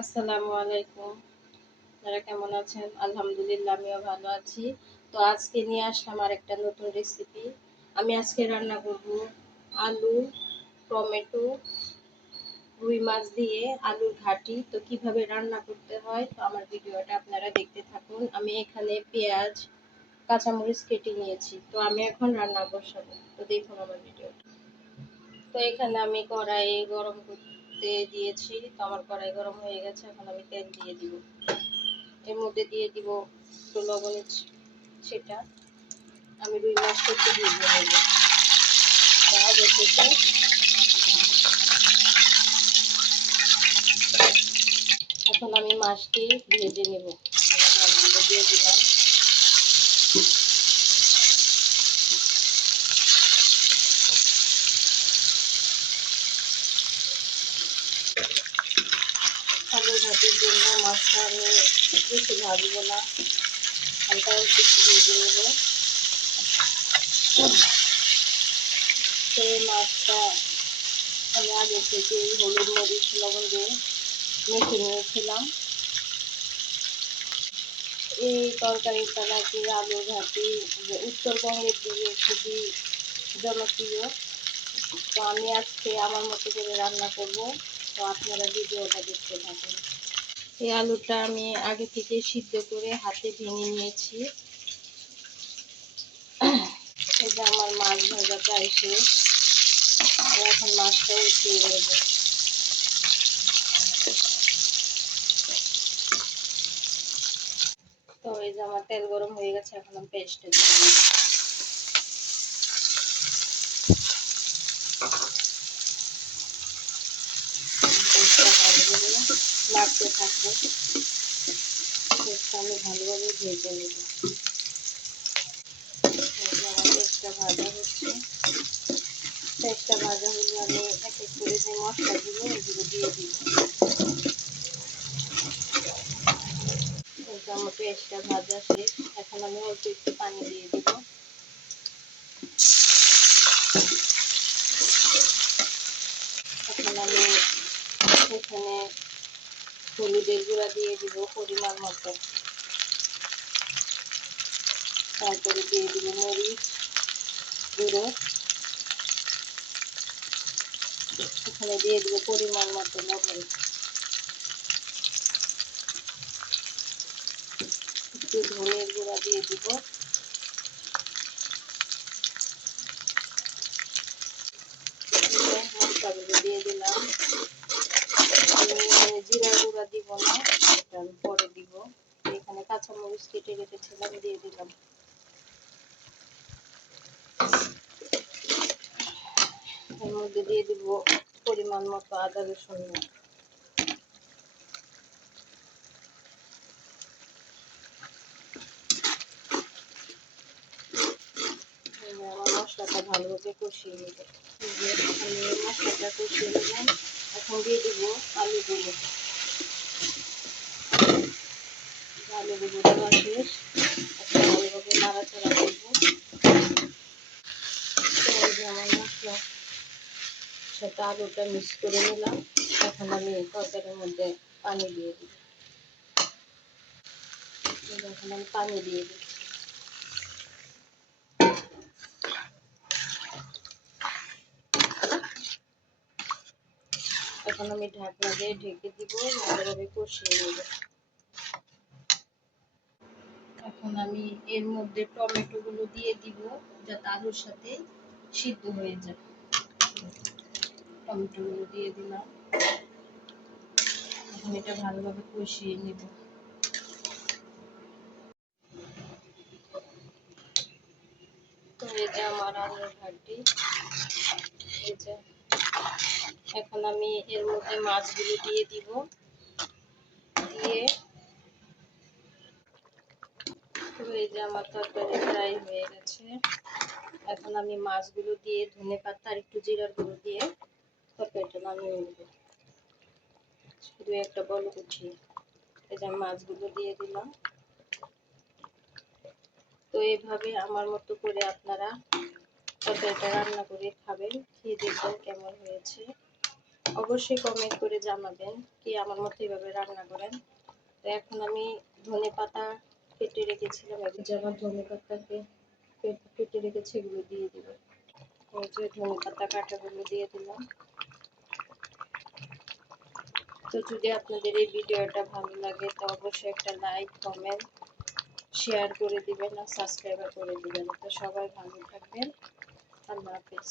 আসসালামু আলাইকুম। আপনারা কেমন আছেন? আলহামদুলিল্লাহ আমিও ভালো আছি। তো আজকে নিয়ে আসলাম আরেকটা নতুন রেসিপি। আমি আজকে রান্না করব আলু, টমেটো, রুই মাছ দিয়ে আলুর ঘাটি। তো কিভাবে রান্না করতে হয় তো আমার ভিডিওটা আপনারা দেখতে থাকুন। আমি এখানে পেঁয়াজ, কাঁচামরিচ কেটে নিয়েছি। তো আমি এখন রান্না বসাবো। তো দেখুন আমার ভিডিওটা। তো এখানে আমি কড়াই গরম করতে দিয়েছি। তো আমার কড়াই গরম হয়ে গেছে। এখন আমি তেল দিয়ে দিব। এর মধ্যে দিয়ে দিব একটু লবণের ছিটা। আমি রুই মাছটা একটু ভেজে নেব। আগে থেকে এখন আমি মাছটি ভেজে নেব। মাছগুলো দিয়ে দিলাম। আলুর ভাতের জন্য মাছটা আমি বেশি ভাজবো না, হালকা একটু ভেজে নেব। সেই মাছটা আমি আগে থেকে হলুদ মরিচ লবণ দিয়ে মেখে নিয়েছিলাম। এই তরকারিটা নাকি আলুর ঘাটি উত্তরবঙ্গের দিকে খুবই জনপ্রিয়। তো আমি আজকে আমার মতো করে রান্না করব। তো আপনারা ভিডিওটা দেখতে থাকুন। এই আলুটা আমি আগে থেকে সিদ্ধ করে হাতে ভেঙে নিয়েছি। এই যে আমার মাছ ভাজা প্রায় শেষ। আমি এখন মাছটা উঠিয়ে নেব। তো এই যে আমার তেল গরম হয়ে গেছে, এখন আমি পেস্টটা দিয়ে দেব। পেস্টটা ভালোভাবে নাড়তে থাকবো। পেস্টটা আমি ভালোভাবে ভেজে নেব। আমার পেস্টটা ভাজা হচ্ছে। পেস্টটা ভাজা হলে আমি এক এক করে যে মশলাগুলো এগুলো দিয়ে দিব। আমার পেস্টটা ভাজা শেষ। এখন আমি অল্প একটু পানি দিয়ে দিব। এখন আমি এখানে হলুদের গুঁড়া দিয়ে দিব পরিমাণ মতো। তারপরে দিয়ে দিব মরিচ গুঁড়ো। এখানে দিয়ে দিব পরিমাণ মতো লবণ। একটু ধনের গুঁড়া দিয়ে দিব। মশলাগুলো দিয়ে দিলাম। আমি এখানে জিরা গুঁড়া দিব না, এটা আমি পরে দিব। এখানে কাঁচামরিচ কেটে রেখেছিলাম দিয়ে দিলাম। এর মধ্যে দিয়ে দিব পরিমাণ মতো আদা রসুন। আমার মশলাটা ভালোভাবে কষিয়ে নেব। আমি মশলাটা কষিয়ে নিলাম। এখন দিয়ে দিব আলুগুলো। আলুগুলো দেওয়া শেষ। এখন ভালোভাবে নাড়াচাড়া করবো। আমার মশলা সাথে আলুটা মিক্স করে নিলাম। এখন আমি তরকারির মধ্যে পানি দিয়ে দিই। এখন আমি পানি দিয়ে দিই। এখন আমি ঢাকনা দিয়ে ঢেকে দিব, ভালোভাবে কষিয়ে নেব। এখন আমি এর মধ্যে টমেটো গুলো দিয়ে দিব, যাতে আলুর সাথে সিদ্ধ হয়ে যায়। টমেটো গুলো দিয়ে দিলাম। এখন এটা ভালোভাবে কষিয়ে নেব। তো এই যে আমার আলুর ঘাটি। এই যে এখন আমি এর মধ্যে মাছগুলো দিয়ে দিব। দিয়ে এই যে আমার তরকারি প্রায় হয়ে গেছে। এখন আমি মাছগুলো দিয়ে ধনেপাতা আর একটু জিরার গুঁড়ো দিয়ে তরকারিটা নামিয়ে নেব। শুধু একটা বলক উঠিয়ে এই যে আমি মাছগুলো দিয়ে দিলাম। তো এইভাবে আমার মতো করে আপনারা তরকারিটা রান্না করে খাবেন, খেয়ে দেখবেন কেমন হয়েছে। অবশ্যই কমেন্ট করে জানাবেন কি আমার মতো এইভাবে রান্না করেন। তো এখন আমি ধনেপাতা কেটে রেখেছিলাম, এই যে আমার ধনেপাতাকে কেটে রেখেছি এগুলো দিয়ে দিব। এই যে ধনেপাতা কাটাগুলো দিয়ে দিলাম। তো যদি আপনাদের এই ভিডিওটা ভালো লাগে তো অবশ্যই একটা লাইক, কমেন্ট, শেয়ার করে দিবেন আর সাবস্ক্রাইব করে দিবেন। তো সবাই ভালো থাকবেন। আল্লাহ হাফেজ।